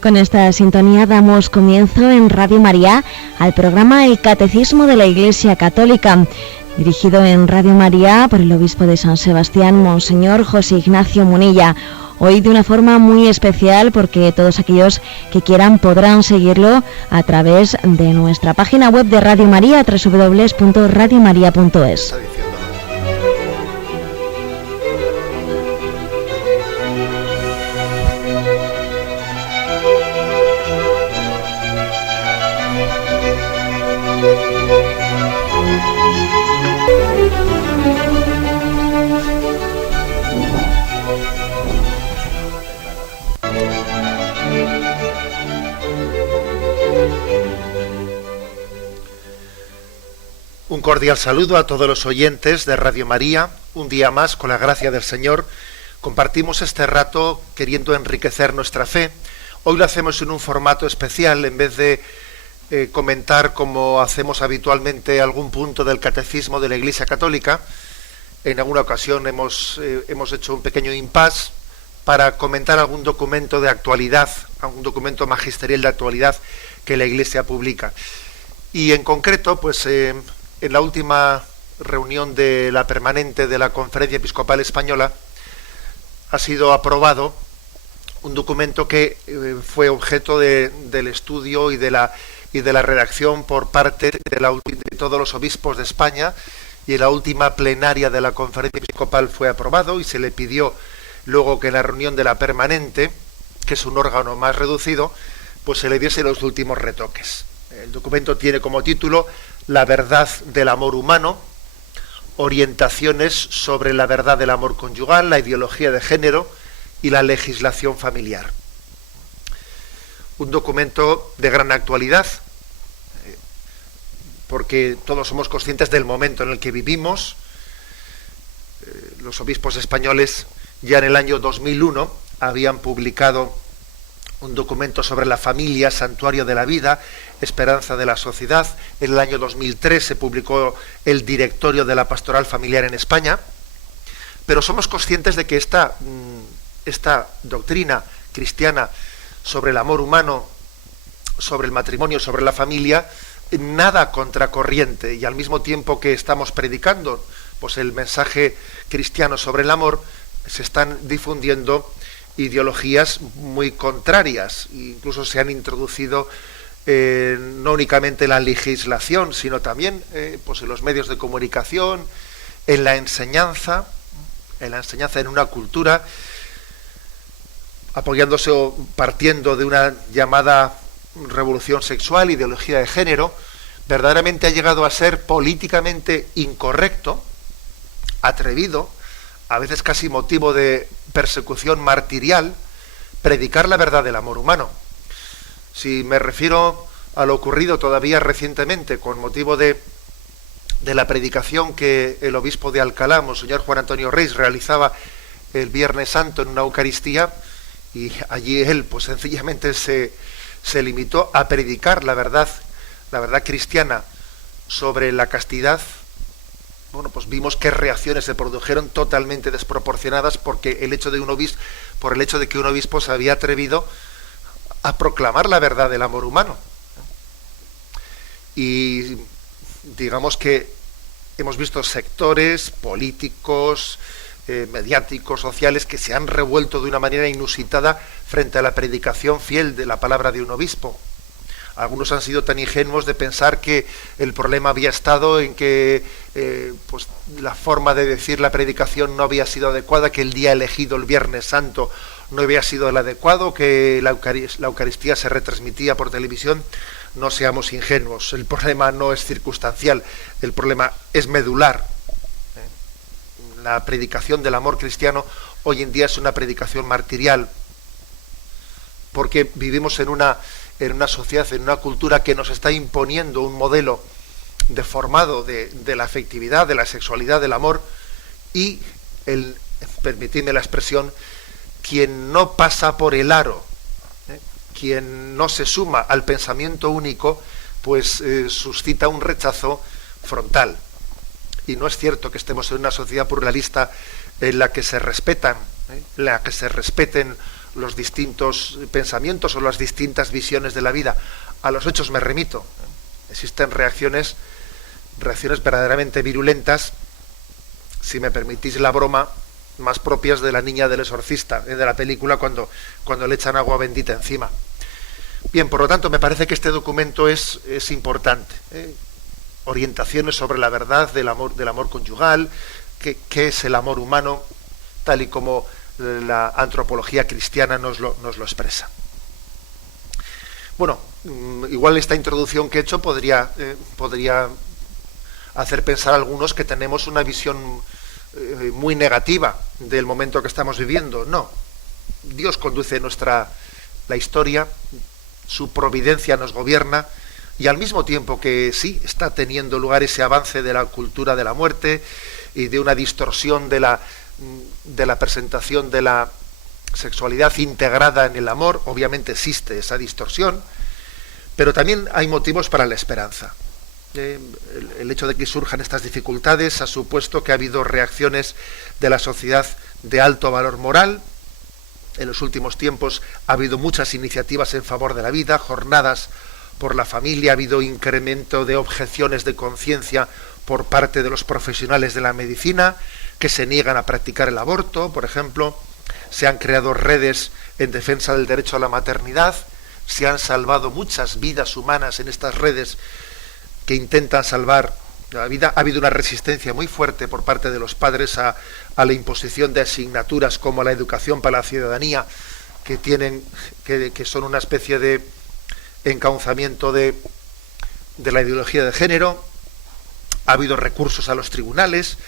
Con esta sintonía damos comienzo en Radio María al programa El Catecismo de la Iglesia Católica, dirigido en Radio María por el obispo de San Sebastián, Monseñor José Ignacio Munilla. Hoy de una forma muy especial porque todos aquellos que quieran podrán seguirlo a través de nuestra página web de Radio María, www.radiomaria.es. Un cordial saludo a todos los oyentes de Radio María. Un día más, con la gracia del Señor, compartimos este rato queriendo enriquecer nuestra fe. Hoy lo hacemos en un formato especial, en vez de comentar como hacemos habitualmente algún punto del catecismo de la Iglesia Católica. En alguna ocasión hemos hecho un pequeño impasse para comentar algún documento de actualidad, algún documento magisterial de actualidad que la Iglesia publica. Y en concreto, pues en la última reunión de la permanente de la Conferencia Episcopal Española ha sido aprobado un documento que fue objeto del estudio y de la redacción por parte de todos los obispos de España, y en la última plenaria de la Conferencia Episcopal fue aprobado, y se le pidió luego que en la reunión de la permanente, que es un órgano más reducido, pues se le diese los últimos retoques. El documento tiene como título La verdad del amor humano, orientaciones sobre la verdad del amor conyugal, la ideología de género y la legislación familiar. Un documento de gran actualidad, porque todos somos conscientes del momento en el que vivimos. Los obispos españoles ya en el año 2001 habían publicado un documento sobre la familia, santuario de la vida, esperanza de la sociedad. En el año 2003 se publicó el Directorio de la Pastoral Familiar en España. Pero somos conscientes de que esta doctrina cristiana sobre el amor humano, sobre el matrimonio, sobre la familia, nada contracorriente, y al mismo tiempo que estamos predicando pues el mensaje cristiano sobre el amor, se están difundiendo ideologías muy contrarias. Incluso se han introducido no únicamente en la legislación, sino también pues en los medios de comunicación, en la enseñanza en una cultura, apoyándose o partiendo de una llamada revolución sexual, ideología de género. Verdaderamente ha llegado a ser políticamente incorrecto, atrevido, a veces casi motivo de persecución martirial, predicar la verdad del amor humano. Si me refiero a lo ocurrido todavía recientemente con motivo de la predicación que el obispo de Alcalá, Monseñor Juan Antonio Reis, realizaba el Viernes Santo en una Eucaristía, y allí él pues sencillamente se limitó a predicar la verdad cristiana sobre la castidad. Bueno, pues vimos qué reacciones se produjeron totalmente desproporcionadas por el hecho de que un obispo se había atrevido a proclamar la verdad del amor humano. Y digamos que hemos visto sectores políticos, mediáticos, sociales, que se han revuelto de una manera inusitada frente a la predicación fiel de la palabra de un obispo. Algunos han sido tan ingenuos de pensar que el problema había estado en que pues la forma de decir la predicación no había sido adecuada, que el día elegido, el Viernes Santo, no había sido el adecuado, que la Eucaristía se retransmitía por televisión. No seamos ingenuos, el problema no es circunstancial, el problema es medular. La predicación del amor cristiano hoy en día es una predicación martirial, porque vivimos en una sociedad, en una cultura que nos está imponiendo un modelo deformado de la afectividad, de la sexualidad, del amor, y permitidme la expresión, quien no pasa por el aro, quien no se suma al pensamiento único, pues suscita un rechazo frontal. Y no es cierto que estemos en una sociedad pluralista en la que se respetan, en la que se respeten los distintos pensamientos o las distintas visiones de la vida. A los hechos me remito. Existen reacciones verdaderamente virulentas, si me permitís la broma, más propias de la niña del exorcista, de la película, cuando le echan agua bendita encima. Bien, por lo tanto, me parece que este documento es importante. Orientaciones sobre la verdad del amor conyugal, qué es el amor humano, tal y como la antropología cristiana nos lo expresa. Bueno, igual esta introducción que he hecho podría hacer pensar a algunos que tenemos una visión muy negativa del momento que estamos viviendo. No, Dios conduce la historia, su providencia nos gobierna, y al mismo tiempo que sí está teniendo lugar ese avance de la cultura de la muerte y de una distorsión de la presentación de la sexualidad integrada en el amor, obviamente existe esa distorsión, pero también hay motivos para la esperanza. El hecho de que surjan estas dificultades ha supuesto que ha habido reacciones de la sociedad de alto valor moral. En los últimos tiempos ha habido muchas iniciativas en favor de la vida, jornadas por la familia, ha habido incremento de objeciones de conciencia por parte de los profesionales de la medicina que se niegan a practicar el aborto, por ejemplo. Se han creado redes en defensa del derecho a la maternidad, se han salvado muchas vidas humanas en estas redes que intentan salvar la vida. Ha habido una resistencia muy fuerte por parte de los padres a la imposición de asignaturas como la educación para la ciudadanía, que son una especie de encauzamiento de la ideología de género. Ha habido recursos a los tribunales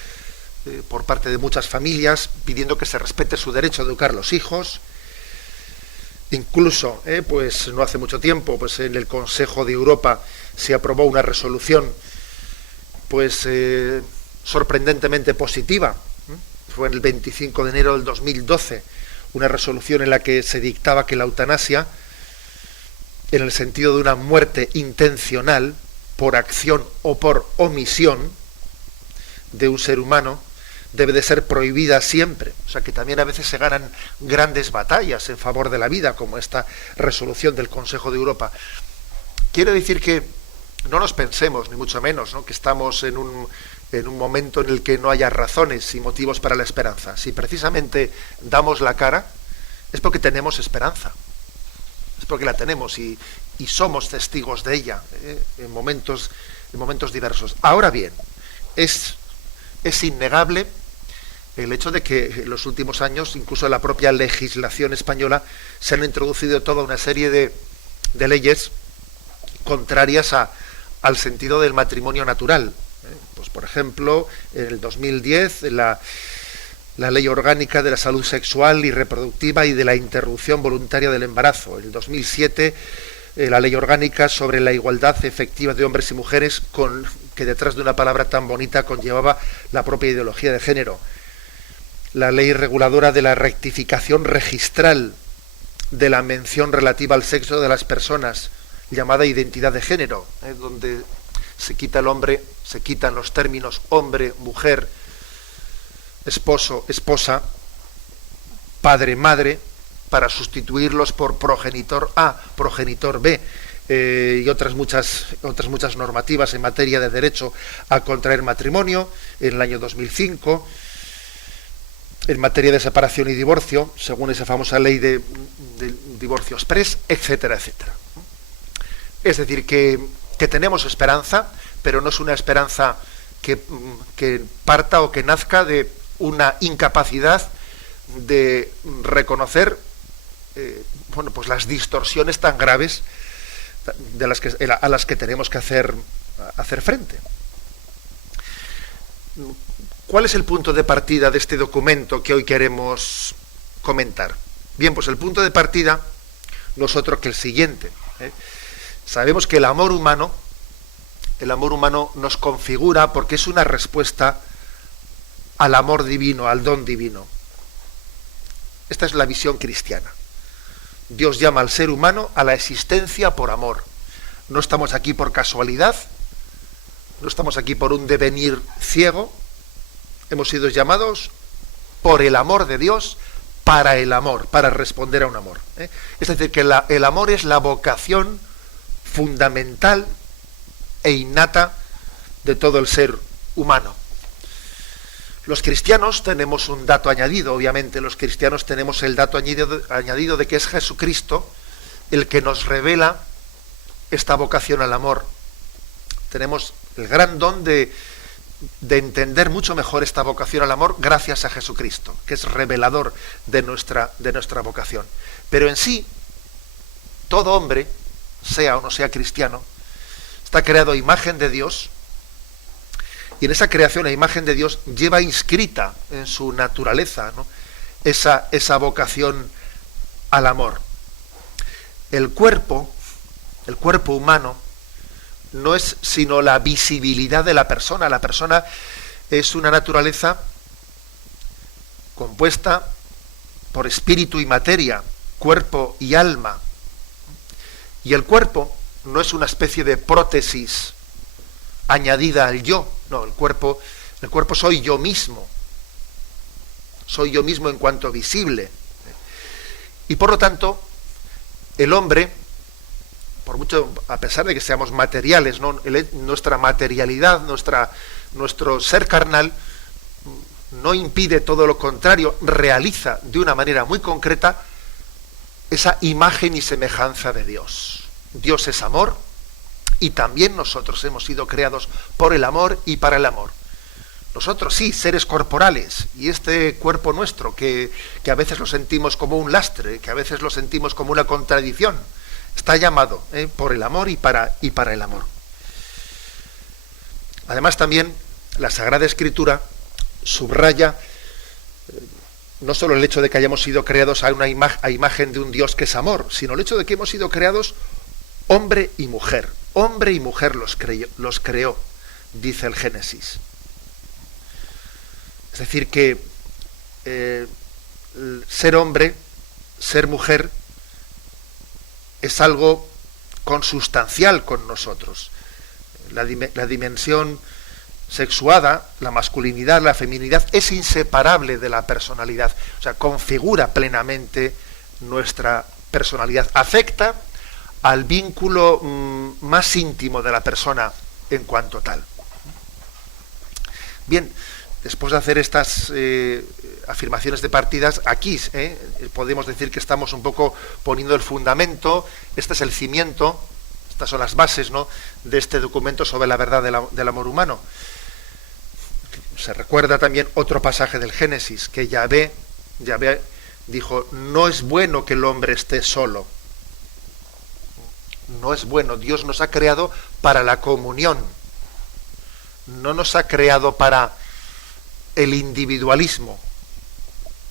por parte de muchas familias pidiendo que se respete su derecho a educar a los hijos. Incluso, pues no hace mucho tiempo, pues en el Consejo de Europa se aprobó una resolución, pues sorprendentemente positiva. Fue el 25 de enero del 2012, una resolución en la que se dictaba que la eutanasia, en el sentido de una muerte intencional, por acción o por omisión de un ser humano, debe de ser prohibida siempre. O sea que también a veces se ganan grandes batallas en favor de la vida, como esta resolución del Consejo de Europa. Quiere decir que no nos pensemos, ni mucho menos, ¿no?, que estamos en un momento en el que no haya razones y motivos para la esperanza. Si precisamente damos la cara, es porque tenemos esperanza. Es porque la tenemos y somos testigos de ella en momentos diversos. Ahora bien, es innegable el hecho de que en los últimos años, incluso en la propia legislación española, se han introducido toda una serie de leyes contrarias al sentido del matrimonio natural. Pues, por ejemplo, en el 2010, la Ley Orgánica de la Salud Sexual y Reproductiva y de la Interrupción Voluntaria del Embarazo. En el 2007, la Ley Orgánica sobre la Igualdad Efectiva de Hombres y Mujeres, que detrás de una palabra tan bonita conllevaba la propia ideología de género. La Ley Reguladora de la Rectificación Registral de la mención relativa al sexo de las personas, llamada identidad de género, donde se quitan los términos hombre, mujer, esposo, esposa, padre, madre, para sustituirlos por progenitor A, progenitor B, y otras muchas normativas en materia de derecho a contraer matrimonio en el año 2005, en materia de separación y divorcio, según esa famosa ley de divorcio exprés, etcétera, etcétera. Es decir, que tenemos esperanza, pero no es una esperanza que parta o que nazca de una incapacidad de reconocer pues las distorsiones tan graves a las que tenemos que hacer frente. ¿Cuál es el punto de partida de este documento que hoy queremos comentar? Bien, pues el punto de partida no es otro que el siguiente. Sabemos que el amor humano nos configura porque es una respuesta al amor divino, al don divino. Esta es la visión cristiana. Dios llama al ser humano a la existencia por amor. No estamos aquí por casualidad, no estamos aquí por un devenir ciego, hemos sido llamados por el amor de Dios, para el amor, para responder a un amor. Es decir, que el amor es la vocación fundamental e innata de todo el ser humano. Los cristianos tenemos un dato añadido, obviamente, los cristianos tenemos el dato añadido de que es Jesucristo el que nos revela esta vocación al amor. Tenemos el gran don de entender mucho mejor esta vocación al amor gracias a Jesucristo, que es revelador de nuestra vocación. Pero en sí, todo hombre, sea o no sea cristiano, está creado a imagen de Dios, y en esa creación a imagen de Dios lleva inscrita en su naturaleza, ¿no?, esa vocación al amor. El cuerpo humano no es sino la visibilidad de la persona. La persona es una naturaleza compuesta por espíritu y materia, cuerpo y alma. Y el cuerpo no es una especie de prótesis añadida al yo. No, el cuerpo soy yo mismo. Soy yo mismo en cuanto visible. Y por lo tanto, el hombre, por mucho, a pesar de que seamos materiales, ¿no?, nuestra materialidad, nuestro ser carnal, no impide, todo lo contrario, realiza de una manera muy concreta esa imagen y semejanza de Dios. Dios es amor, y también nosotros hemos sido creados por el amor y para el amor. Nosotros sí, seres corporales, y este cuerpo nuestro, que a veces lo sentimos como un lastre, que a veces lo sentimos como una contradicción, está llamado por el amor y para el amor. Además también la Sagrada Escritura subraya no solo el hecho de que hayamos sido creados a imagen de un Dios que es amor, sino el hecho de que hemos sido creados hombre y mujer. Hombre y mujer los creó, dice el Génesis. Es decir, que ser hombre, ser mujer, es algo consustancial con nosotros. La dimensión sexuada, la masculinidad, la feminidad, es inseparable de la personalidad. O sea, configura plenamente nuestra personalidad. Afecta al vínculo más íntimo de la persona en cuanto tal. Bien, después de hacer estas afirmaciones de partidas, aquí podemos decir que estamos un poco poniendo el fundamento. Este es el cimiento, estas son las bases, ¿no?, de este documento sobre la verdad del amor humano. Se recuerda también otro pasaje del Génesis, que Yahvé dijo: no es bueno que el hombre esté solo. No es bueno. Dios nos ha creado para la comunión. No nos ha creado para el individualismo,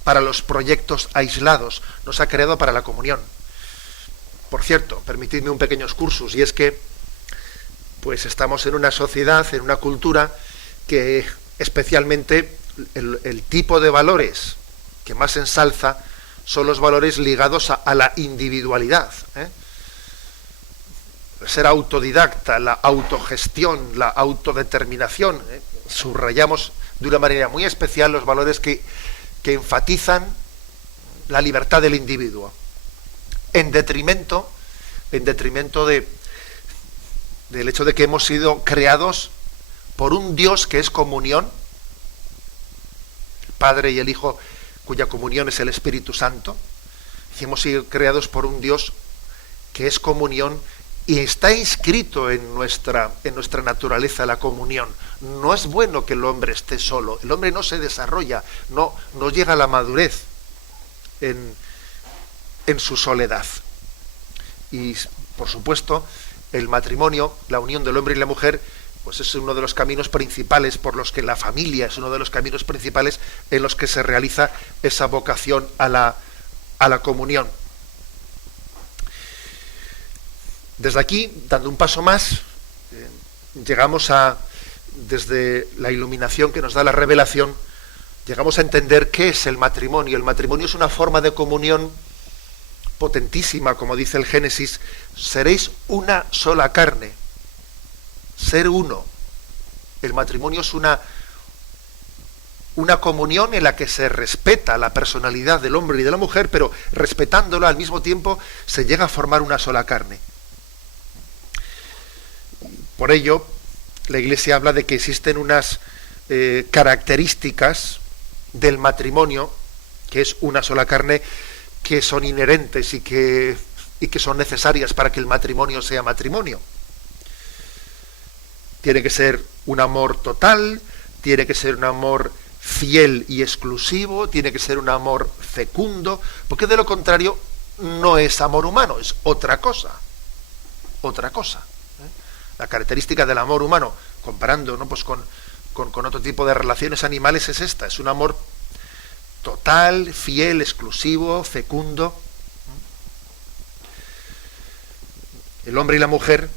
para los proyectos aislados. Nos ha creado para la comunión. Por cierto, permitidme un pequeño excursus, y es que pues estamos en una sociedad, en una cultura, que especialmente el tipo de valores que más ensalza son los valores ligados a la individualidad, ser autodidacta, la autogestión, la autodeterminación. Subrayamos de una manera muy especial los valores que enfatizan la libertad del individuo, en detrimento del hecho de que hemos sido creados por un Dios que es comunión, el Padre y el Hijo, cuya comunión es el Espíritu Santo, y hemos sido creados por un Dios que es comunión, y está inscrito en nuestra naturaleza la comunión. No es bueno que el hombre esté solo. El hombre no se desarrolla, no llega a la madurez en su soledad. Y, por supuesto, el matrimonio, la unión del hombre y la mujer, pues es uno de los caminos principales por los que la familia es uno de los caminos principales en los que se realiza esa vocación a la comunión. Desde aquí, dando un paso más, llegamos desde la iluminación que nos da la revelación, llegamos a entender qué es el matrimonio. El matrimonio es una forma de comunión potentísima, como dice el Génesis, seréis una sola carne, ser uno. El matrimonio es una comunión en la que se respeta la personalidad del hombre y de la mujer, pero respetándolo al mismo tiempo se llega a formar una sola carne. Por ello, la Iglesia habla de que existen unas características del matrimonio, que es una sola carne, que son inherentes y que son necesarias para que el matrimonio sea matrimonio. Tiene que ser un amor total, tiene que ser un amor fiel y exclusivo, tiene que ser un amor fecundo, porque de lo contrario no es amor humano, es otra cosa. Otra cosa. La característica del amor humano, comparando, ¿no?, pues con otro tipo de relaciones animales, es esta, es un amor total, fiel, exclusivo, fecundo. El hombre y la mujer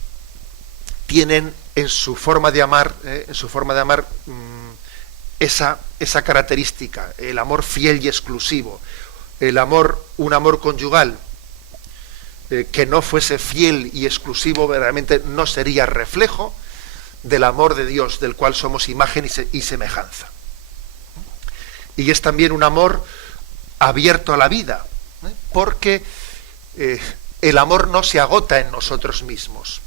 tienen en su forma de amar, esa característica, el amor fiel y exclusivo, un amor conyugal que no fuese fiel y exclusivo, verdaderamente no sería reflejo del amor de Dios, del cual somos imagen y semejanza. Y es también un amor abierto a la vida, porque el amor no se agota en nosotros mismos,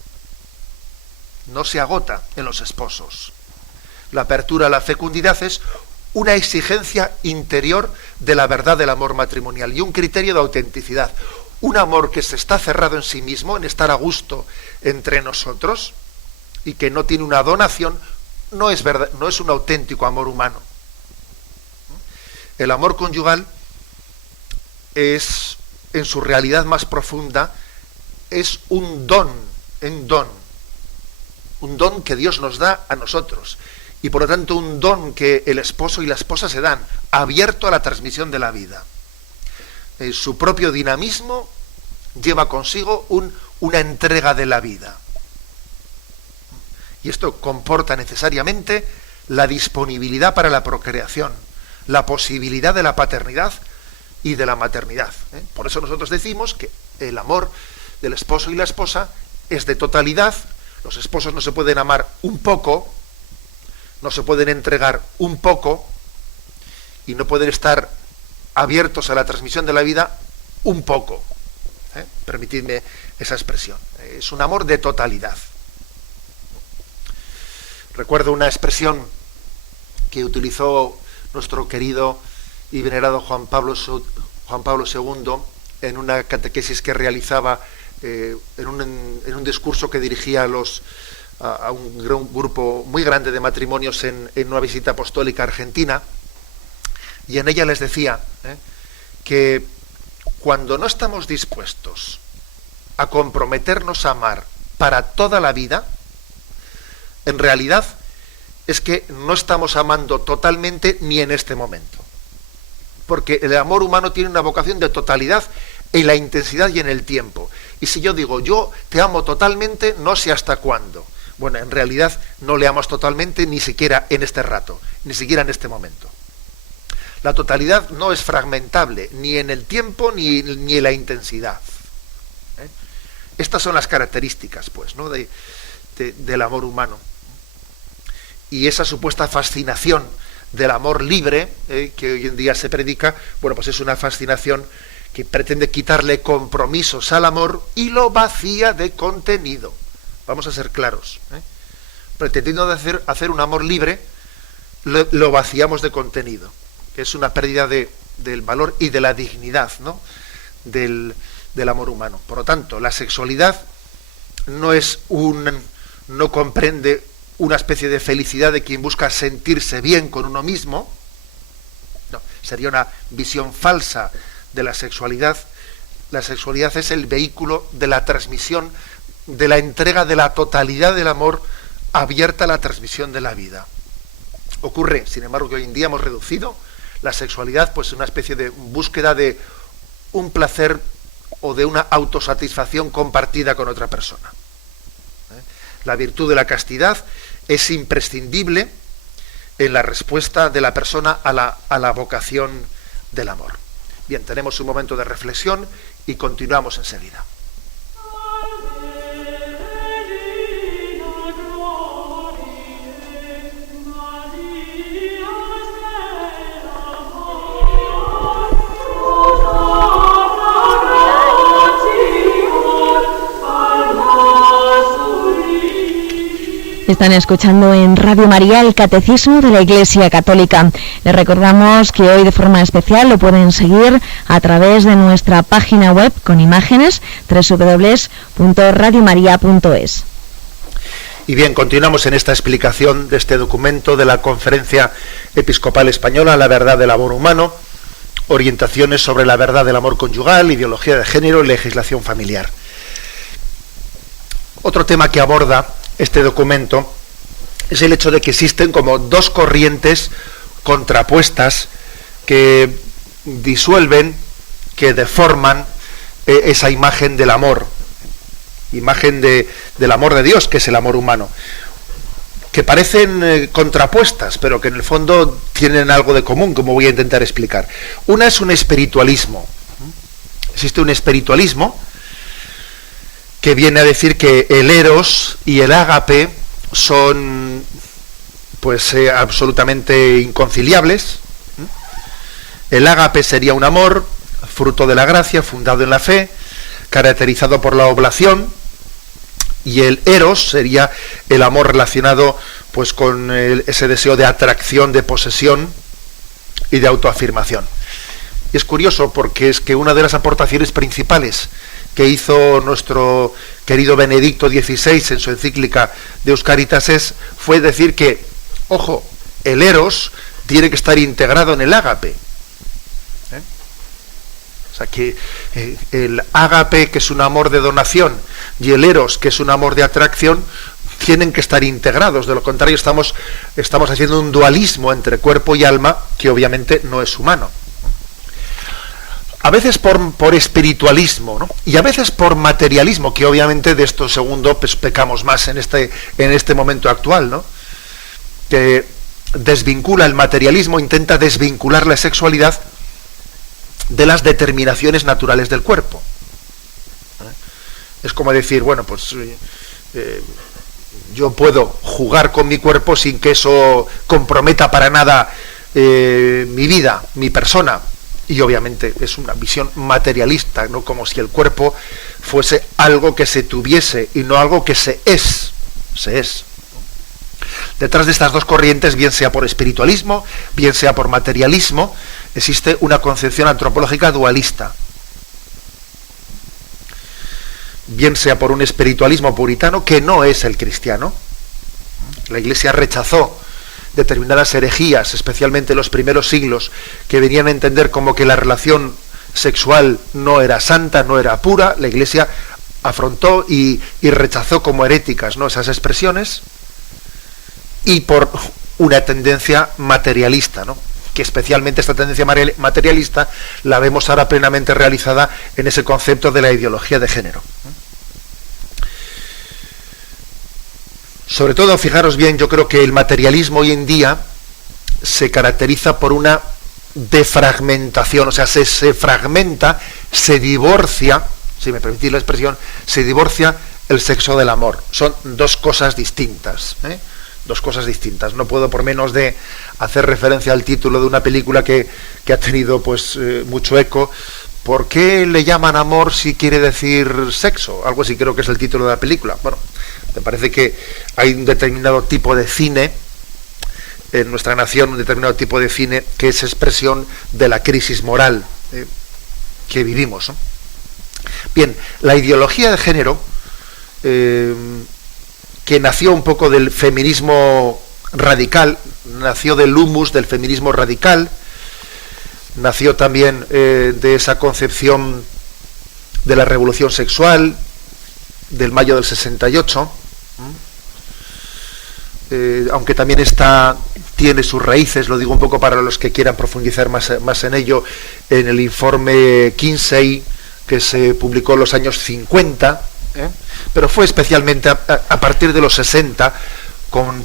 no se agota en los esposos. La apertura a la fecundidad es una exigencia interior de la verdad del amor matrimonial y un criterio de autenticidad. Un amor que se está cerrado en sí mismo, en estar a gusto entre nosotros, y que no tiene una donación, no es verdad, no es un auténtico amor humano. El amor conyugal es, en su realidad más profunda, es un don que Dios nos da a nosotros, y por lo tanto un don que el esposo y la esposa se dan, abierto a la transmisión de la vida. Su propio dinamismo lleva consigo una entrega de la vida. Y esto comporta necesariamente la disponibilidad para la procreación, la posibilidad de la paternidad y de la maternidad. Por eso nosotros decimos que el amor del esposo y la esposa es de totalidad. Los esposos no se pueden amar un poco, no se pueden entregar un poco, y no pueden estar abiertos a la transmisión de la vida un poco. Permitidme esa expresión. Es un amor de totalidad. Recuerdo una expresión que utilizó nuestro querido y venerado Juan Pablo II en una catequesis que realizaba en un discurso que dirigía a un grupo muy grande de matrimonios en una visita apostólica a Argentina, y en ella les decía que cuando no estamos dispuestos a comprometernos a amar para toda la vida, en realidad es que no estamos amando totalmente ni en este momento. Porque el amor humano tiene una vocación de totalidad en la intensidad y en el tiempo. Y si yo digo, yo te amo totalmente, no sé hasta cuándo. Bueno, en realidad no le amas totalmente ni siquiera en este rato, ni siquiera en este momento. La totalidad no es fragmentable, ni en el tiempo ni en la intensidad. Estas son las características, pues, ¿no?, del amor humano. Y esa supuesta fascinación del amor libre, que hoy en día se predica, bueno, pues es una fascinación que pretende quitarle compromisos al amor y lo vacía de contenido. Vamos a ser claros. Pretendiendo hacer un amor libre, lo vaciamos de contenido, que es una pérdida del valor y de la dignidad, ¿no?, del amor humano. Por lo tanto, la sexualidad no comprende una especie de felicidad de quien busca sentirse bien con uno mismo. No, sería una visión falsa de la sexualidad. La sexualidad es el vehículo de la transmisión, de la entrega de la totalidad del amor abierta a la transmisión de la vida. Ocurre, sin embargo, que hoy en día hemos reducido la sexualidad pues una especie de búsqueda de un placer o de una autosatisfacción compartida con otra persona. La virtud de la castidad es imprescindible en la respuesta de la persona a la vocación del amor. Bien, tenemos un momento de reflexión y continuamos enseguida. Están escuchando en Radio María el Catecismo de la Iglesia Católica. Les recordamos que hoy de forma especial lo pueden seguir a través de nuestra página web con imágenes www.radiomaria.es. Y bien, continuamos en esta explicación de este documento de la Conferencia Episcopal Española, La verdad del amor humano, orientaciones sobre la verdad del amor conyugal, ideología de género y legislación familiar. Otro tema que aborda este documento es el hecho de que existen como dos corrientes contrapuestas que disuelven, que deforman esa imagen del amor, imagen del amor de Dios, que es el amor humano, que parecen contrapuestas, pero que en el fondo tienen algo de común, como voy a intentar explicar. Una es un espiritualismo. Existe un espiritualismo que viene a decir que el eros y el ágape son absolutamente inconciliables. El ágape sería un amor fruto de la gracia, fundado en la fe, caracterizado por la oblación, y el eros sería el amor relacionado pues con ese deseo de atracción, de posesión y de autoafirmación. Y es curioso porque es que una de las aportaciones principales que hizo nuestro querido Benedicto XVI en su encíclica Deus Caritatis fue decir que, ojo, el eros tiene que estar integrado en el ágape. O sea, que el ágape, que es un amor de donación, y el eros, que es un amor de atracción, tienen que estar integrados. De lo contrario, estamos haciendo un dualismo entre cuerpo y alma que obviamente no es humano. A veces por espiritualismo, ¿no? Y a veces por materialismo, que obviamente de esto segundo pues pecamos más en este momento actual, ¿no? Que desvincula el materialismo, intenta desvincular la sexualidad de las determinaciones naturales del cuerpo. Es como decir, bueno, pues yo puedo jugar con mi cuerpo sin que eso comprometa para nada mi vida, mi persona. Y obviamente es una visión materialista, ¿no? Como si el cuerpo fuese algo que se tuviese y no algo que se es. Detrás de estas dos corrientes, bien sea por espiritualismo, bien sea por materialismo, existe una concepción antropológica dualista. Bien sea por un espiritualismo puritano, que no es el cristiano. La Iglesia rechazó determinadas herejías, especialmente en los primeros siglos, que venían a entender como que la relación sexual no era santa, no era pura. La Iglesia afrontó y rechazó como heréticas, ¿no?, esas expresiones, y por una tendencia materialista, ¿no?, que especialmente esta tendencia materialista la vemos ahora plenamente realizada en ese concepto de la ideología de género. Sobre todo, fijaros bien, yo creo que el materialismo hoy en día se caracteriza por una defragmentación, o sea, se fragmenta, se divorcia, si me permitís la expresión, se divorcia el sexo del amor. Son dos cosas distintas, dos cosas distintas. No puedo por menos de hacer referencia al título de una película que ha tenido mucho eco. ¿Por qué le llaman amor si quiere decir sexo? Algo así creo que es el título de la película. Bueno, me parece que hay un determinado tipo de cine en nuestra nación, un determinado tipo de cine que es expresión de la crisis moral que vivimos, ¿no? Bien, la ideología de género, que nació un poco del feminismo radical, nació del humus del feminismo radical, nació también de esa concepción de la revolución sexual del mayo del 68, aunque también tiene sus raíces, lo digo un poco para los que quieran profundizar más en ello, en el informe Kinsey, que se publicó en los años 50, pero fue especialmente a partir de los 60,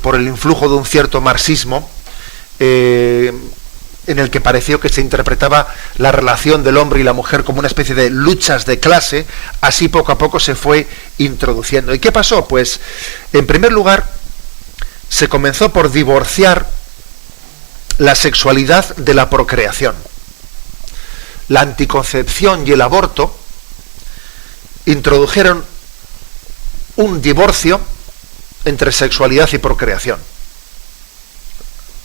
por el influjo de un cierto marxismo, en el que pareció que se interpretaba la relación del hombre y la mujer como una especie de luchas de clase, así poco a poco se fue introduciendo. ¿Y qué pasó? Pues, en primer lugar, se comenzó por divorciar la sexualidad de la procreación. La anticoncepción y el aborto introdujeron un divorcio entre sexualidad y procreación.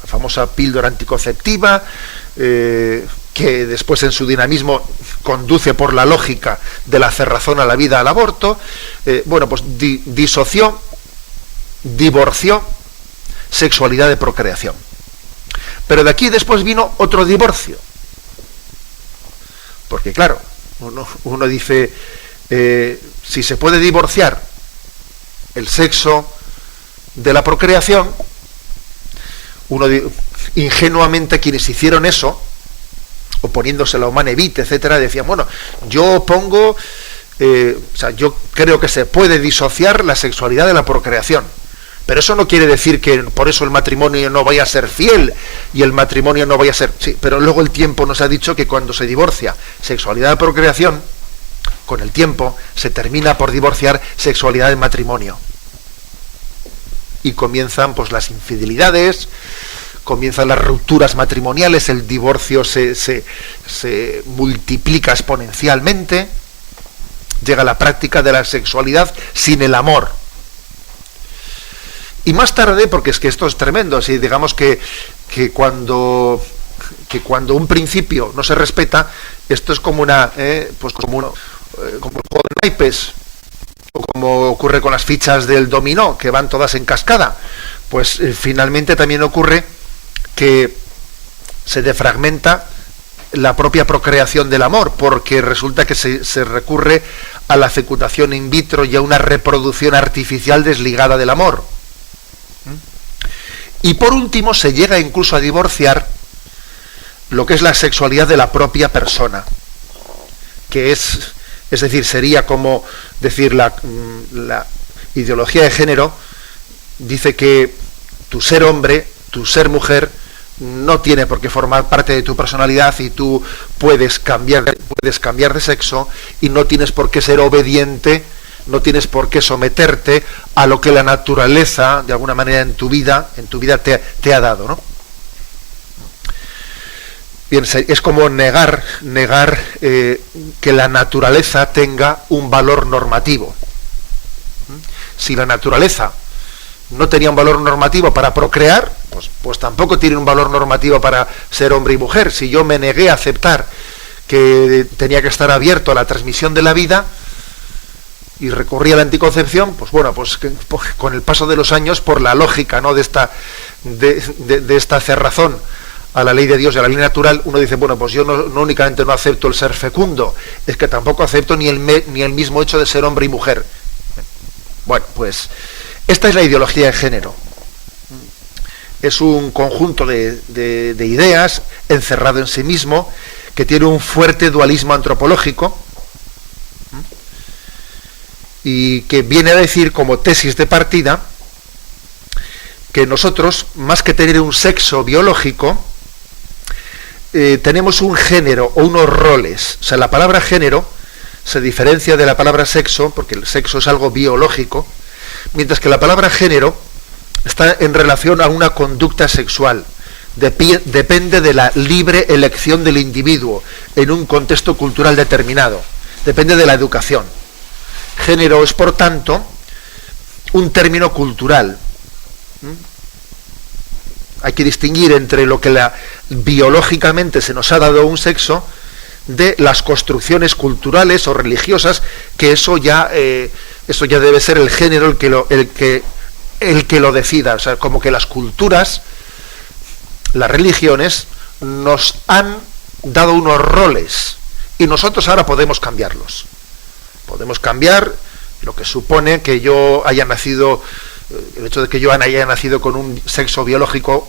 La famosa píldora anticonceptiva, que después en su dinamismo conduce por la lógica de la cerrazón a la vida al aborto, pues divorció sexualidad de procreación. Pero de aquí después vino otro divorcio. Porque claro, uno dice, si se puede divorciar el sexo de la procreación, ingenuamente quienes hicieron eso, oponiéndose a la humana evite, etcétera, decían, bueno, yo creo que se puede disociar la sexualidad de la procreación. Pero eso no quiere decir que por eso el matrimonio no vaya a ser fiel y el matrimonio no vaya a ser... Sí, pero luego el tiempo nos ha dicho que cuando se divorcia sexualidad de procreación, con el tiempo se termina por divorciar sexualidad de matrimonio. Y comienzan pues las infidelidades, comienzan las rupturas matrimoniales, el divorcio se multiplica exponencialmente, llega la práctica de la sexualidad sin el amor. Y más tarde, porque es que esto es tremendo, si digamos que cuando un principio no se respeta, esto es como como el juego de naipes, o como ocurre con las fichas del dominó, que van todas en cascada. Pues finalmente también ocurre que se defragmenta la propia procreación del amor, porque resulta que se recurre a la fecundación in vitro y a una reproducción artificial desligada del amor. Y por último se llega incluso a divorciar lo que es la sexualidad de la propia persona, que es decir, sería como decir la ideología de género dice que tu ser hombre, tu ser mujer, no tiene por qué formar parte de tu personalidad y tú puedes cambiar de sexo y no tienes por qué ser obediente, no tienes por qué someterte a lo que la naturaleza, de alguna manera, en tu vida te ha dado, ¿no? Bien, es como negar que la naturaleza tenga un valor normativo. Si la naturaleza no tenía un valor normativo para procrear, pues tampoco tiene un valor normativo para ser hombre y mujer. Si yo me negué a aceptar que tenía que estar abierto a la transmisión de la vida y recurrí a la anticoncepción, pues con el paso de los años, por la lógica, ¿no?, de esta cerrazón a la ley de Dios y a la ley natural, uno dice, pues yo no únicamente no acepto el ser fecundo, es que tampoco acepto ni el mismo hecho de ser hombre y mujer. Bueno, pues esta es la ideología de género. Es un conjunto de ideas encerrado en sí mismo, que tiene un fuerte dualismo antropológico y que viene a decir como tesis de partida que nosotros, más que tener un sexo biológico, tenemos un género o unos roles. O sea, la palabra género se diferencia de la palabra sexo, porque el sexo es algo biológico, mientras que la palabra género está en relación a una conducta sexual. Depende de la libre elección del individuo en un contexto cultural determinado. Depende de la educación. Género es, por tanto, un término cultural. Hay que distinguir entre lo que biológicamente se nos ha dado un sexo de las construcciones culturales o religiosas, que eso ya debe ser el género el que lo decida. O sea, como que las culturas, las religiones, nos han dado unos roles y nosotros ahora podemos cambiarlos. Podemos cambiar lo que supone que yo haya nacido, el hecho de que yo haya nacido con un sexo biológico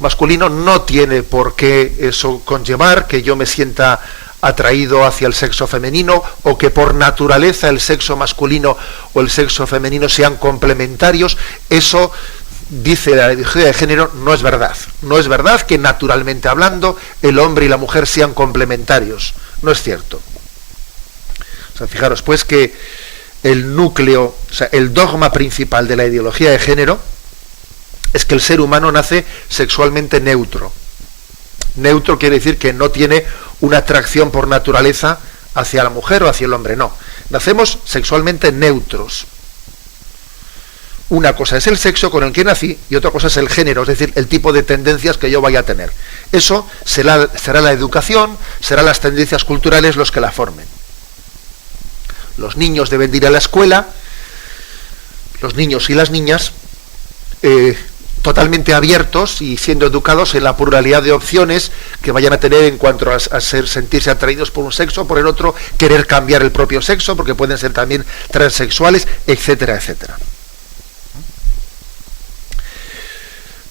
masculino no tiene por qué eso conllevar que yo me sienta atraído hacia el sexo femenino, o que por naturaleza el sexo masculino o el sexo femenino sean complementarios. Eso dice la ideología de género, no es verdad. No es verdad que naturalmente hablando el hombre y la mujer sean complementarios. No es cierto. O sea, fijaros pues que el núcleo, o sea, el dogma principal de la ideología de género es que el ser humano nace sexualmente neutro. Neutro quiere decir que no tiene una atracción por naturaleza hacia la mujer o hacia el hombre, no. Nacemos sexualmente neutros. Una cosa es el sexo con el que nací y otra cosa es el género, es decir, el tipo de tendencias que yo vaya a tener. Eso será la educación, serán las tendencias culturales los que la formen. Los niños deben de ir a la escuela, los niños y las niñas, totalmente abiertos y siendo educados en la pluralidad de opciones que vayan a tener en cuanto a sentirse atraídos por un sexo o por el otro, querer cambiar el propio sexo, porque pueden ser también transexuales, etcétera, etcétera.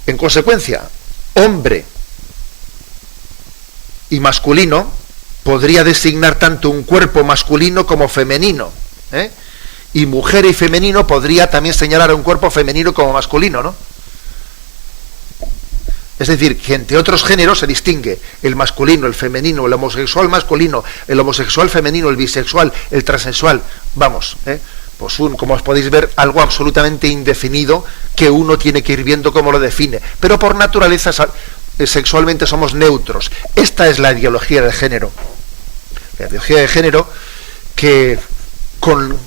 En consecuencia, hombre y masculino podría designar tanto un cuerpo masculino como femenino, ¿eh? Y mujer y femenino podría también señalar a un cuerpo femenino como masculino, ¿no? Es decir, que entre otros géneros se distingue el masculino, el femenino, el homosexual masculino, el homosexual femenino, el bisexual, el transexual. Vamos, pues como os podéis ver, algo absolutamente indefinido que uno tiene que ir viendo cómo lo define. Pero por naturaleza sexualmente somos neutros. Esta es la ideología de género. La ideología de género que con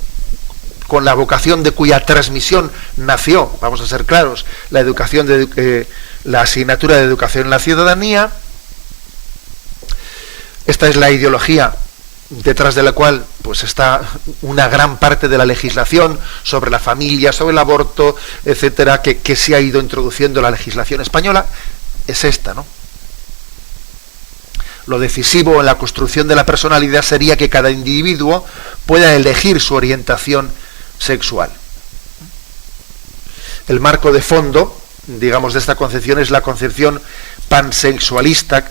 la vocación de cuya transmisión nació, vamos a ser claros, la asignatura de educación en la ciudadanía. Esta es la ideología detrás de la cual pues está una gran parte de la legislación sobre la familia, sobre el aborto, etcétera, que se ha ido introduciendo en la legislación española. Es esta, ¿no? Lo decisivo en la construcción de la personalidad sería que cada individuo pueda elegir su orientación sexual. El marco de fondo, digamos, de esta concepción es la concepción pansexualista,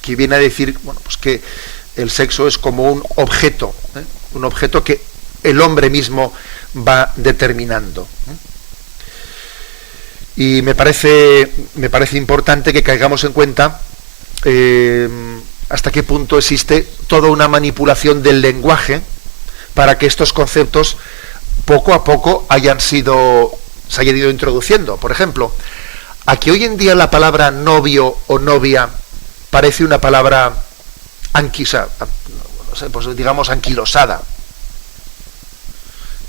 que viene a decir, bueno, pues que el sexo es como un objeto que el hombre mismo va determinando. Y me parece importante que caigamos en cuenta hasta qué punto existe toda una manipulación del lenguaje para que estos conceptos poco a poco se hayan ido introduciendo. Por ejemplo, aquí hoy en día la palabra novio o novia parece una palabra anquilosada.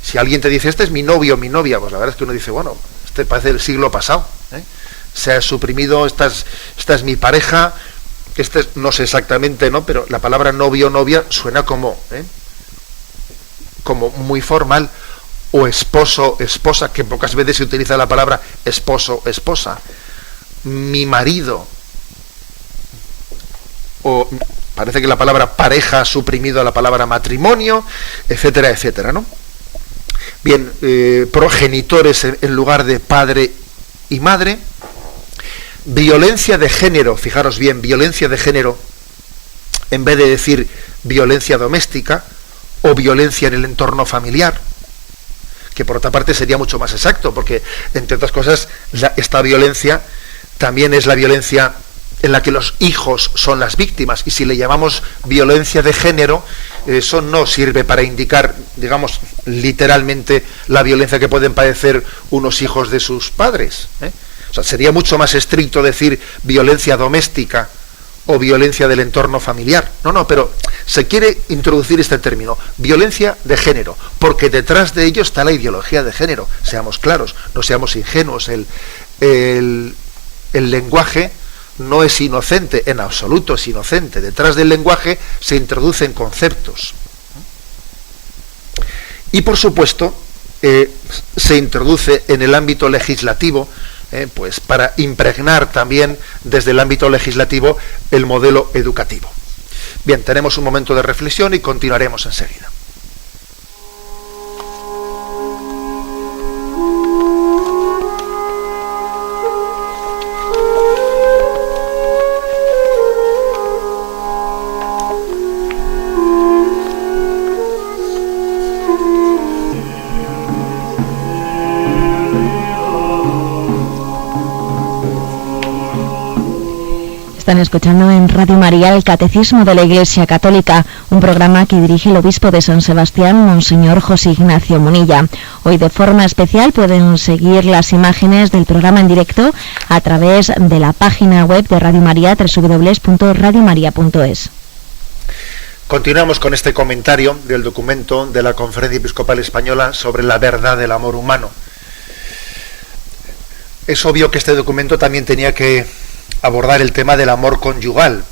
Si alguien te dice, este es mi novio o mi novia, pues la verdad es que uno dice, bueno, este parece del siglo pasado, se ha suprimido, esta es mi pareja, no sé exactamente, ¿no? Pero la palabra novio o novia suena como muy formal. O esposo, esposa, que pocas veces se utiliza la palabra esposo, esposa. Mi marido. O parece que la palabra pareja ha suprimido la palabra matrimonio, etcétera, etcétera, ¿no? Bien, progenitores en lugar de padre y madre. Violencia de género, fijaros bien, violencia de género, en vez de decir violencia doméstica o violencia en el entorno familiar, que por otra parte sería mucho más exacto, porque entre otras cosas esta violencia también es la violencia en la que los hijos son las víctimas, y si le llamamos violencia de género, eso no sirve para indicar, digamos, literalmente la violencia que pueden padecer unos hijos de sus padres, O sea, sería mucho más estricto decir violencia doméstica o violencia del entorno familiar. No, pero se quiere introducir este término, violencia de género, porque detrás de ello está la ideología de género. Seamos claros, no seamos ingenuos. El lenguaje no es inocente, en absoluto es inocente. Detrás del lenguaje se introducen conceptos. Y por supuesto, se introduce en el ámbito legislativo, pues para impregnar también desde el ámbito legislativo el modelo educativo. Bien, tenemos un momento de reflexión y continuaremos enseguida. Están escuchando en Radio María el Catecismo de la Iglesia Católica, un programa que dirige el obispo de San Sebastián, Monseñor José Ignacio Munilla. Hoy de forma especial pueden seguir las imágenes del programa en directo a través de la página web de Radio María, www.radiomaria.es. Continuamos con este comentario del documento de la Conferencia Episcopal Española sobre la verdad del amor humano. Es obvio que este documento también tenía que abordar el tema del amor conyugal,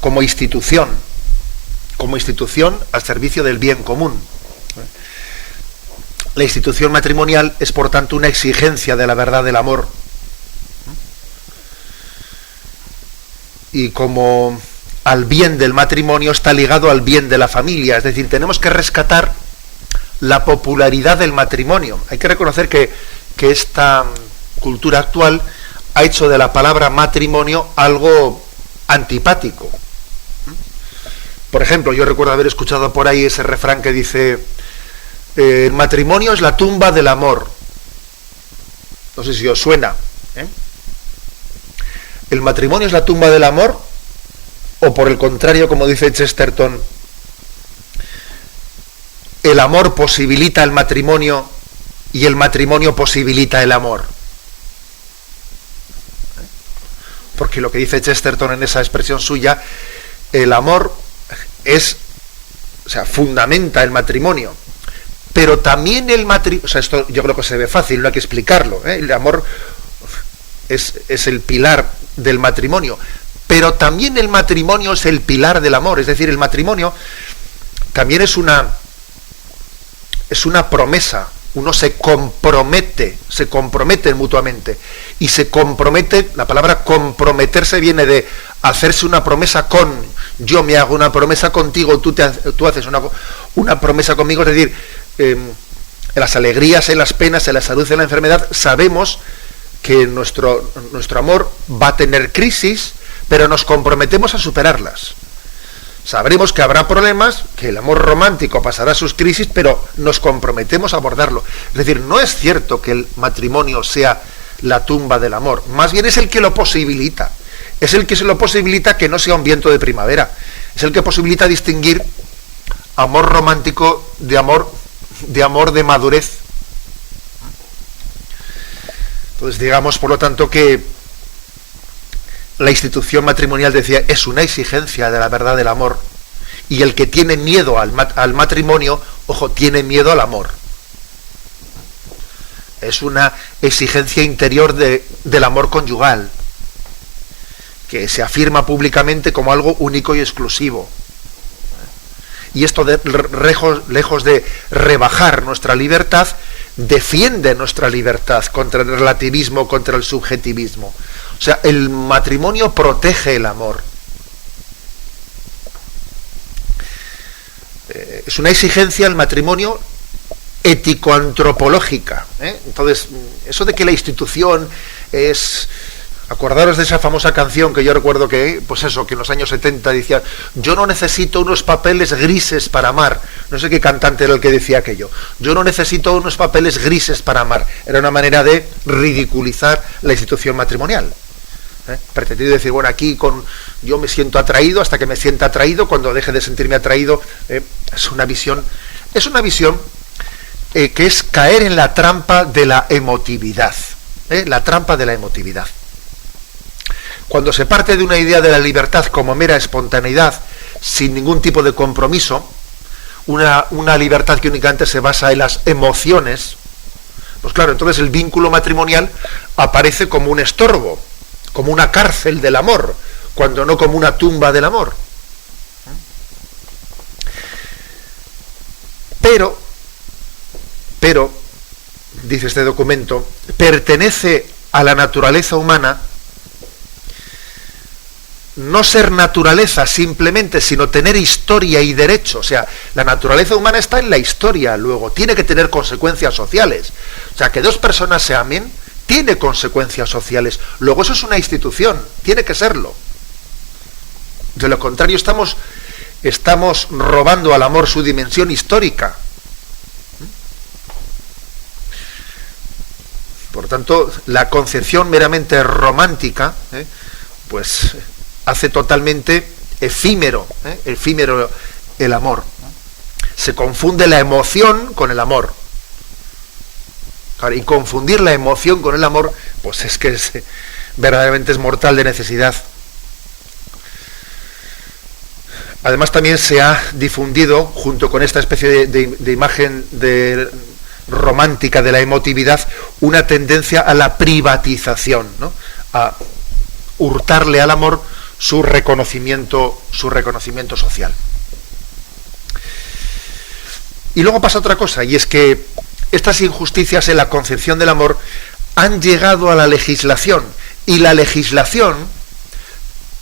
como institución al servicio del bien común. La institución matrimonial es, por tanto, una exigencia de la verdad del amor. Y como al bien del matrimonio está ligado al bien de la familia, es decir, tenemos que rescatar la popularidad del matrimonio. Hay que reconocer que esta cultura actual ha hecho de la palabra matrimonio algo antipático. Por ejemplo, yo recuerdo haber escuchado por ahí ese refrán que dice: el matrimonio es la tumba del amor. No sé si os suena. ¿El matrimonio es la tumba del amor? O por el contrario, como dice Chesterton, el amor posibilita el matrimonio y el matrimonio posibilita el amor. Porque lo que dice Chesterton en esa expresión suya, el amor fundamenta el matrimonio, pero también el matrimonio, esto yo creo que se ve fácil, no hay que explicarlo, el amor es el pilar del matrimonio, pero también el matrimonio es el pilar del amor, es decir, el matrimonio también es una promesa. Uno se compromete mutuamente, y se compromete, la palabra comprometerse viene de hacerse una promesa con. Yo me hago una promesa contigo, tú haces una promesa conmigo, es decir, en las alegrías, en las penas, en la salud, en la enfermedad, sabemos que nuestro amor va a tener crisis, pero nos comprometemos a superarlas. Sabremos que habrá problemas, que el amor romántico pasará sus crisis, pero nos comprometemos a abordarlo. Es decir, no es cierto que el matrimonio sea la tumba del amor, más bien es el que lo posibilita. Es el que se lo posibilita que no sea un viento de primavera. Es el que posibilita distinguir amor romántico de amor de madurez. Entonces, digamos, por lo tanto, que la institución matrimonial, decía, es una exigencia de la verdad del amor. Y el que tiene miedo al matrimonio, ojo, tiene miedo al amor. Es una exigencia interior del amor conyugal, que se afirma públicamente como algo único y exclusivo. Y esto, lejos de rebajar nuestra libertad, defiende nuestra libertad contra el relativismo, contra el subjetivismo. O sea, el matrimonio protege el amor. Es una exigencia el matrimonio ético-antropológica. Entonces, eso de que la institución es... Acordaros de esa famosa canción que yo recuerdo que, que en los años 70 decía: yo no necesito unos papeles grises para amar. No sé qué cantante era el que decía aquello. Yo no necesito unos papeles grises para amar. Era una manera de ridiculizar la institución matrimonial. Pretendido decir, bueno, aquí yo me siento atraído hasta que me sienta atraído, cuando deje de sentirme atraído. Es una visión que es caer en la trampa de la emotividad. La trampa de la emotividad. Cuando se parte de una idea de la libertad como mera espontaneidad, sin ningún tipo de compromiso, una libertad que únicamente se basa en las emociones, pues claro, entonces el vínculo matrimonial aparece como un estorbo, como una cárcel del amor, cuando no como una tumba del amor. Pero, dice este documento, pertenece a la naturaleza humana no ser naturaleza simplemente, sino tener historia y derecho. O sea, la naturaleza humana está en la historia, luego tiene que tener consecuencias sociales. O sea, que dos personas se amen tiene consecuencias sociales. Luego eso es una institución, tiene que serlo. De lo contrario, estamos robando al amor su dimensión histórica. Por tanto, la concepción meramente romántica, pues hace totalmente efímero el amor. Se confunde la emoción con el amor. Claro, y confundir la emoción con el amor, pues es que verdaderamente es mortal de necesidad. Además también se ha difundido, junto con esta especie de imagen romántica de la emotividad, una tendencia a la privatización, ¿no? A hurtarle al amor su reconocimiento social. Y luego pasa otra cosa, y es que estas injusticias en la concepción del amor han llegado a la legislación, y la legislación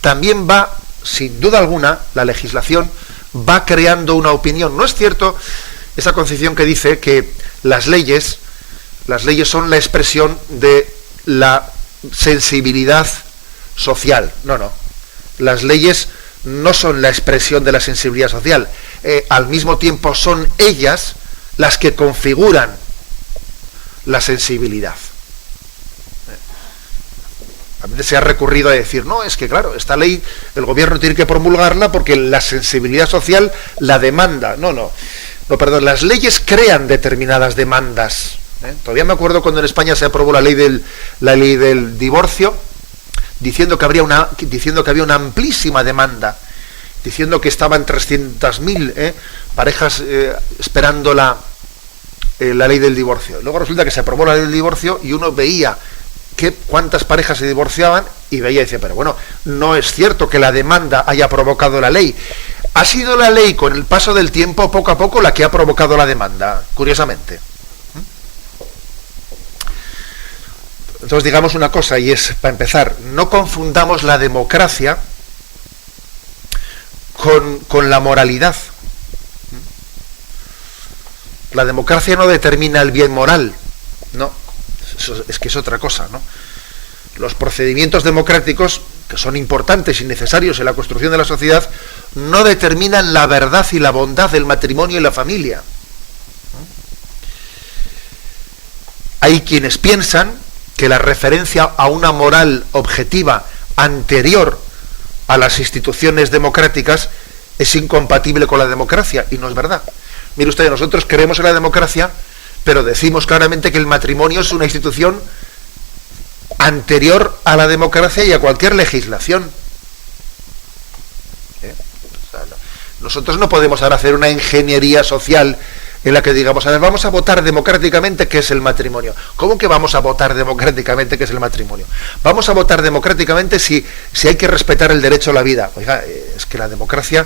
también va, sin duda alguna, la legislación va creando una opinión. No es cierto esa concepción que dice que las leyes son la expresión de la sensibilidad social. No. Las leyes no son la expresión de la sensibilidad social. Al mismo tiempo son ellas las que configuran la sensibilidad. A veces se ha recurrido a decir, no, es que claro, esta ley el gobierno tiene que promulgarla porque la sensibilidad social la demanda. No, perdón, las leyes crean determinadas demandas. Todavía me acuerdo cuando en España se aprobó la ley del divorcio, diciendo que había una amplísima demanda, diciendo que estaban 300.000 parejas esperando la ley del divorcio. Luego resulta que se aprobó la ley del divorcio y uno veía cuántas parejas se divorciaban y veía y decía, pero bueno, no es cierto que la demanda haya provocado la ley. Ha sido la ley, con el paso del tiempo, poco a poco, la que ha provocado la demanda, curiosamente. Entonces digamos una cosa, y es, para empezar, no confundamos la democracia con la moralidad. La democracia no determina el bien moral, no, es que es otra cosa, ¿no? Los procedimientos democráticos, que son importantes y necesarios en la construcción de la sociedad, no determinan la verdad y la bondad del matrimonio y la familia. Hay quienes piensan que la referencia a una moral objetiva anterior a las instituciones democráticas es incompatible con la democracia, y no es verdad. Mire usted, nosotros creemos en la democracia, pero decimos claramente que el matrimonio es una institución anterior a la democracia y a cualquier legislación. Nosotros no podemos ahora hacer una ingeniería social en la que digamos, a ver, vamos a votar democráticamente qué es el matrimonio. ¿Cómo que vamos a votar democráticamente qué es el matrimonio? Vamos a votar democráticamente si hay que respetar el derecho a la vida. Oiga, es que la democracia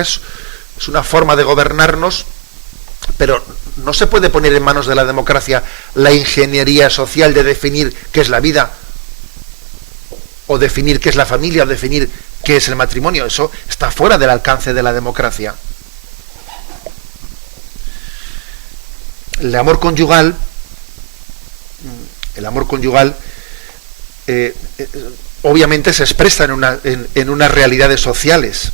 es una forma de gobernarnos, pero no se puede poner en manos de la democracia la ingeniería social de definir qué es la vida, o definir qué es la familia, o definir qué es el matrimonio. Eso está fuera del alcance de la democracia. El amor conyugal obviamente se expresa en unas realidades sociales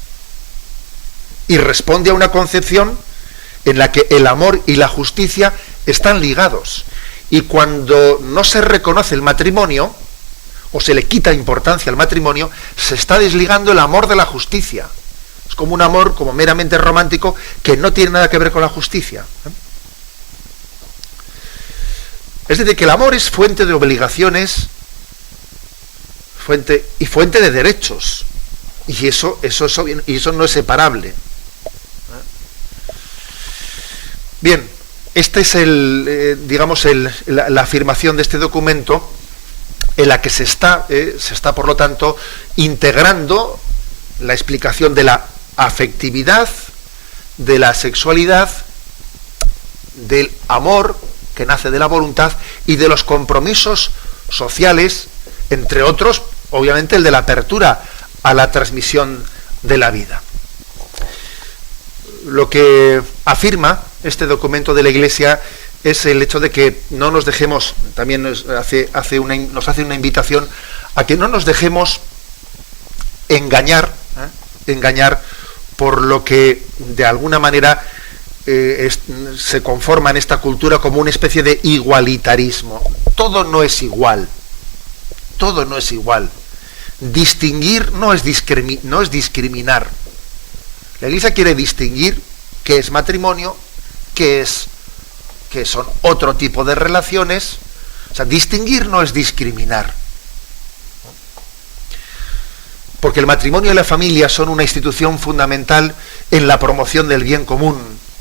y responde a una concepción en la que el amor y la justicia están ligados. Y cuando no se reconoce el matrimonio, o se le quita importancia al matrimonio, se está desligando el amor de la justicia. Es como un amor como meramente romántico que no tiene nada que ver con la justicia. Es decir, que el amor es fuente de obligaciones, fuente de derechos, y eso no es separable. Bien, esta es la afirmación de este documento, en la que se está por lo tanto integrando la explicación de la afectividad, de la sexualidad, del amor que nace de la voluntad y de los compromisos sociales, entre otros, obviamente, el de la apertura a la transmisión de la vida. Lo que afirma este documento de la Iglesia es el hecho de que no nos dejemos, también nos hace una invitación a que no nos dejemos engañar por lo que de alguna manera se conforma en esta cultura como una especie de igualitarismo. Todo no es igual. distinguir no es discriminar. La Iglesia quiere distinguir qué es matrimonio, qué son otro tipo de relaciones. O sea, distinguir no es discriminar. Porque el matrimonio y la familia son una institución fundamental en la promoción del bien común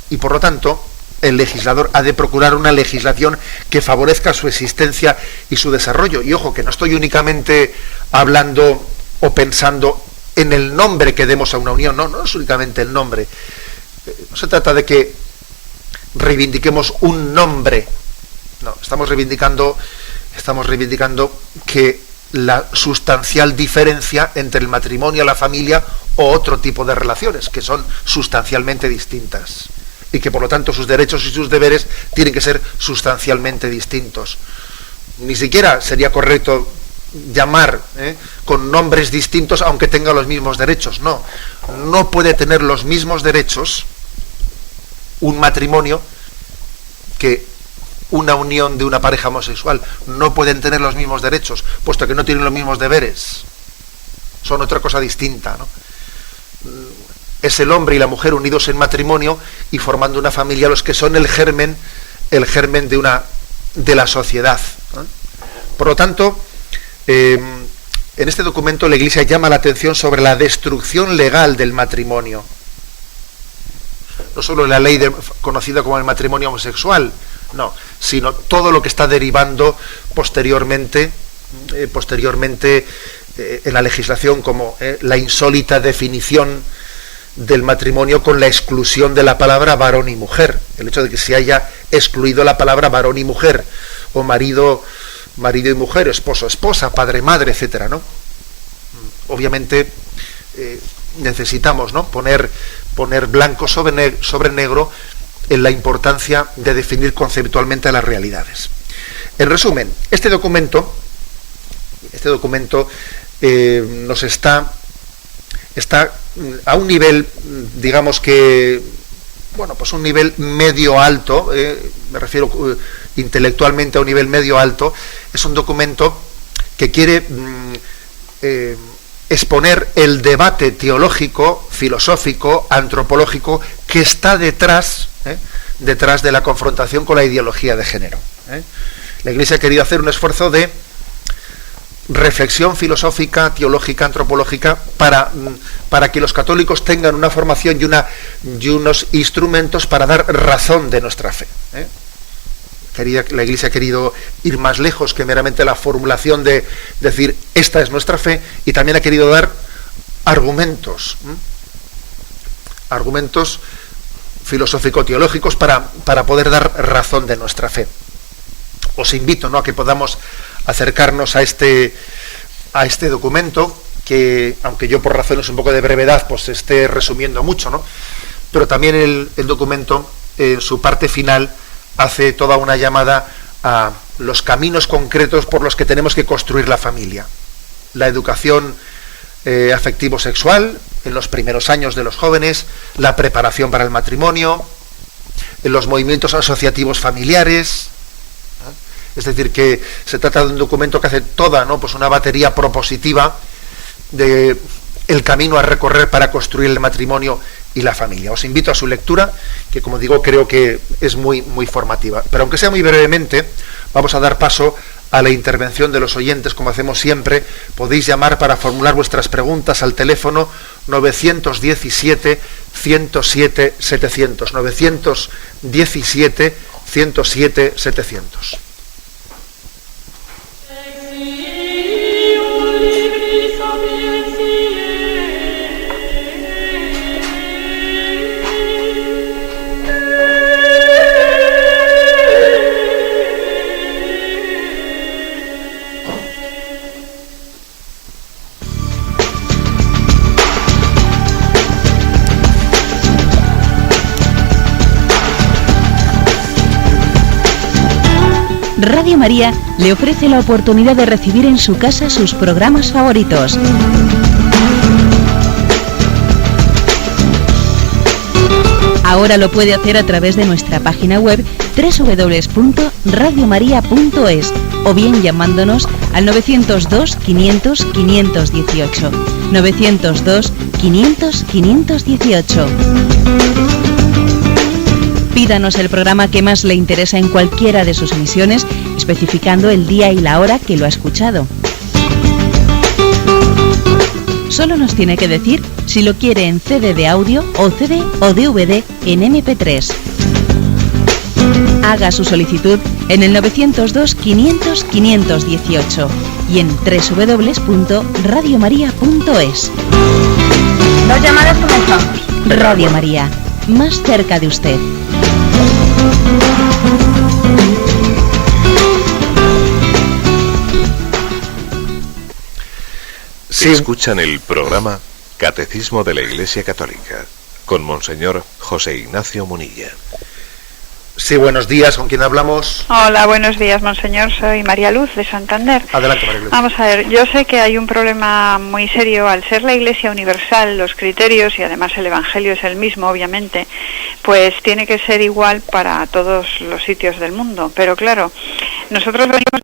y por lo tanto el legislador ha de procurar una legislación que favorezca su existencia y su desarrollo. Y ojo, que no estoy únicamente hablando o pensando en el nombre que demos a una unión, no es únicamente el nombre. No se trata de que reivindiquemos un nombre, no, estamos reivindicando que la sustancial diferencia entre el matrimonio y la familia o otro tipo de relaciones que son sustancialmente distintas y que por lo tanto sus derechos y sus deberes tienen que ser sustancialmente distintos. Ni siquiera sería correcto llamar con nombres distintos aunque tenga los mismos derechos. No puede tener los mismos derechos un matrimonio que una unión de una pareja homosexual. No pueden tener los mismos derechos, puesto que no tienen los mismos deberes. Son otra cosa distinta, ¿no? Es el hombre y la mujer unidos en matrimonio y formando una familia los que son el germen de la sociedad, ¿no? Por lo tanto, en este documento la Iglesia llama la atención sobre la destrucción legal del matrimonio. No solo la ley conocida como el matrimonio homosexual, no, sino todo lo que está derivando posteriormente en la legislación, como la insólita definición del matrimonio con la exclusión de la palabra varón y mujer. El hecho de que se haya excluido la palabra varón y mujer, o marido y mujer, esposo, esposa, padre, madre, etcétera, ¿no? Obviamente necesitamos, ¿no?, poner blanco sobre negro en la importancia de definir conceptualmente las realidades. En resumen, este documento nos está a un nivel, digamos que, bueno, pues un nivel medio alto, me refiero intelectualmente a un nivel medio alto. Es un documento que quiere exponer el debate teológico, filosófico, antropológico que está detrás de la confrontación con la ideología de género. La Iglesia ha querido hacer un esfuerzo de reflexión filosófica, teológica, antropológica, para que los católicos tengan una formación y unos instrumentos para dar razón de nuestra fe. La Iglesia ha querido ir más lejos que meramente la formulación de decir esta es nuestra fe, y también ha querido dar argumentos filosófico-teológicos para poder dar razón de nuestra fe. Os invito, ¿no?, a que podamos acercarnos a este documento, que aunque yo por razones un poco de brevedad pues esté resumiendo mucho, ¿no?, pero también el documento en su parte final hace toda una llamada a los caminos concretos por los que tenemos que construir la familia. La educación afectivo-sexual en los primeros años de los jóvenes, la preparación para el matrimonio, los movimientos asociativos familiares. Es decir, que se trata de un documento que hace toda, ¿no?, pues una batería propositiva de el camino a recorrer para construir el matrimonio y la familia. Os invito a su lectura, que, como digo, creo que es muy, muy formativa. Pero aunque sea muy brevemente, vamos a dar paso a la intervención de los oyentes, como hacemos siempre. Podéis llamar para formular vuestras preguntas al teléfono 917 107 700, 917 107 700. Radio María le ofrece la oportunidad de recibir en su casa sus programas favoritos. Ahora lo puede hacer a través de nuestra página web www.radiomaria.es o bien llamándonos al 902 500 518. 902 500 518. Pídanos el programa que más le interesa en cualquiera de sus emisiones, especificando el día y la hora que lo ha escuchado. Solo nos tiene que decir si lo quiere en CD de audio o CD o DVD en MP3. Haga su solicitud en el 902 500 518 y en www.radiomaria.es. Dos llamadas comenzamos. Radio María, más cerca de usted. Sí. Escuchan el programa Catecismo de la Iglesia Católica con Monseñor José Ignacio Munilla. Sí, buenos días, ¿con quién hablamos? Hola, buenos días, monseñor. Soy María Luz, de Santander. Adelante, María Luz. Vamos a ver, yo sé que hay un problema muy serio al ser la Iglesia universal, los criterios, y además el Evangelio es el mismo, obviamente, pues tiene que ser igual para todos los sitios del mundo. Pero claro, nosotros venimos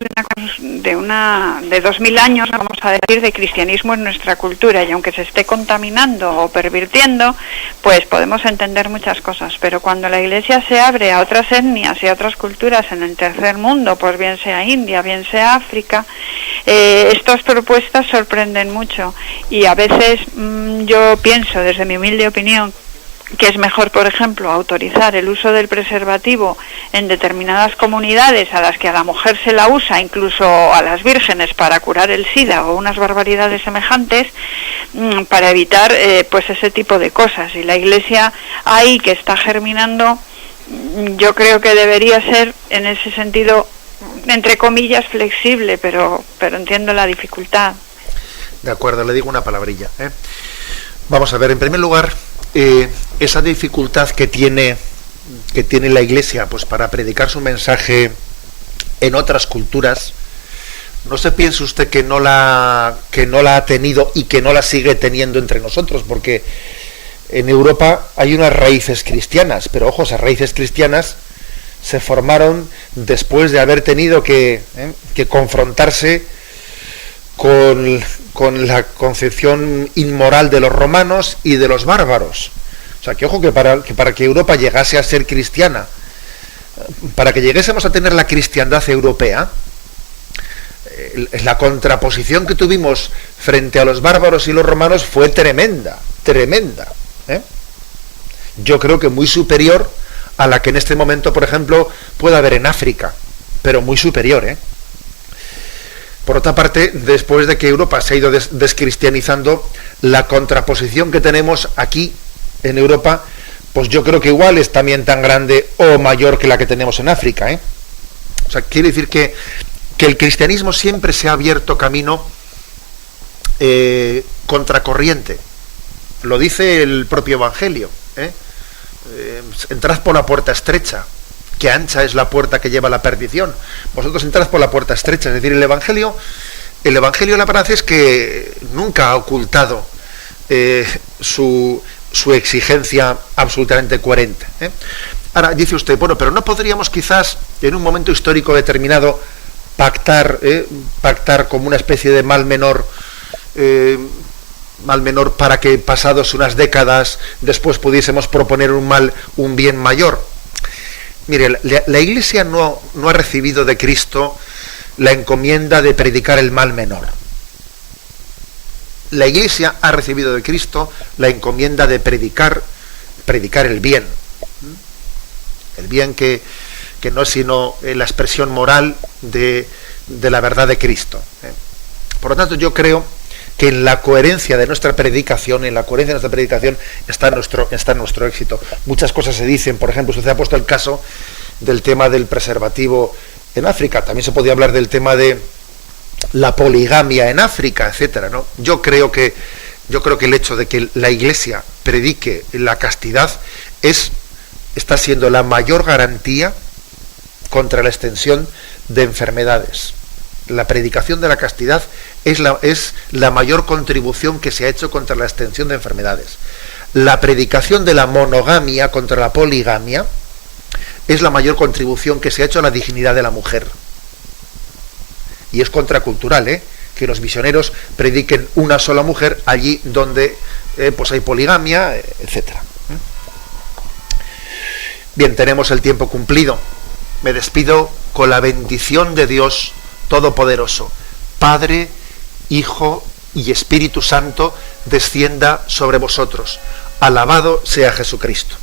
de 2000 años, vamos a decir, de cristianismo en nuestra cultura, y aunque se esté contaminando o pervirtiendo, pues podemos entender muchas cosas. Pero cuando la Iglesia se abre a otras etnias y a otras culturas en el tercer mundo, pues bien sea India, bien sea África, estas propuestas sorprenden mucho, y a veces yo pienso, desde mi humilde opinión, que es mejor, por ejemplo, autorizar el uso del preservativo en determinadas comunidades a las que a la mujer se la usa, incluso a las vírgenes, para curar el SIDA o unas barbaridades semejantes, para evitar pues ese tipo de cosas. Y la Iglesia ahí, que está germinando, yo creo que debería ser, en ese sentido, entre comillas, flexible, pero entiendo la dificultad. De acuerdo, le digo una palabrilla. Vamos a ver, en primer lugar, esa dificultad que tiene la Iglesia, pues para predicar su mensaje en otras culturas, no se piense usted que no la ha tenido y que no la sigue teniendo entre nosotros, porque en Europa hay unas raíces cristianas, pero ojo, esas raíces cristianas se formaron después de haber tenido que confrontarse con la concepción inmoral de los romanos y de los bárbaros. O sea, que ojo, que para que Europa llegase a ser cristiana, para que lleguésemos a tener la cristiandad europea, la contraposición que tuvimos frente a los bárbaros y los romanos fue tremenda. Yo creo que muy superior a la que en este momento, por ejemplo, puede haber en África, pero muy superior. Por otra parte, después de que Europa se ha ido descristianizando, la contraposición que tenemos aquí en Europa, pues yo creo que igual es también tan grande o mayor que la que tenemos en África. O sea, quiere decir que el cristianismo siempre se ha abierto camino contracorriente. Lo dice el propio Evangelio. Entrad por la puerta estrecha, que ancha es la puerta que lleva a la perdición. Vosotros entrad por la puerta estrecha. Es decir, el Evangelio, la verdad es que nunca ha ocultado su exigencia absolutamente coherente. Ahora dice usted, bueno, pero no podríamos quizás en un momento histórico determinado pactar como una especie de mal menor para que pasados unas décadas después pudiésemos proponer un bien mayor. Mire, la Iglesia no ha recibido de Cristo la encomienda de predicar el mal menor. La Iglesia ha recibido de Cristo la encomienda de predicar el bien. El bien que no es sino la expresión moral de la verdad de Cristo. Por lo tanto, yo creo que en la coherencia de nuestra predicación, está nuestro éxito. Muchas cosas se dicen, por ejemplo, usted ha puesto el caso del tema del preservativo en África, también se podía hablar del tema de la poligamia en África, etcétera, ¿no? Yo creo que el hecho de que la Iglesia predique la castidad está siendo la mayor garantía contra la extensión de enfermedades. La predicación de la castidad es la mayor contribución que se ha hecho contra la extensión de enfermedades. la predicación de la monogamia contra la poligamia es la mayor contribución que se ha hecho a la dignidad de la mujer. Y es contracultural, que los misioneros prediquen una sola mujer allí donde pues hay poligamia, etcétera. Bien, tenemos el tiempo cumplido. Me despido con la bendición de Dios Todopoderoso. Padre, Hijo y Espíritu Santo, descienda sobre vosotros. Alabado sea Jesucristo.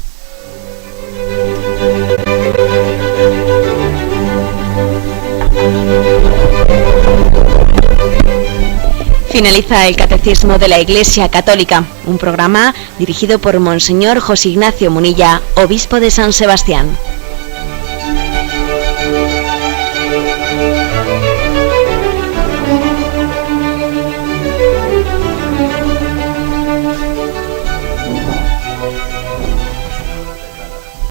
Finaliza el Catecismo de la Iglesia Católica, un programa dirigido por Monseñor José Ignacio Munilla, obispo de San Sebastián.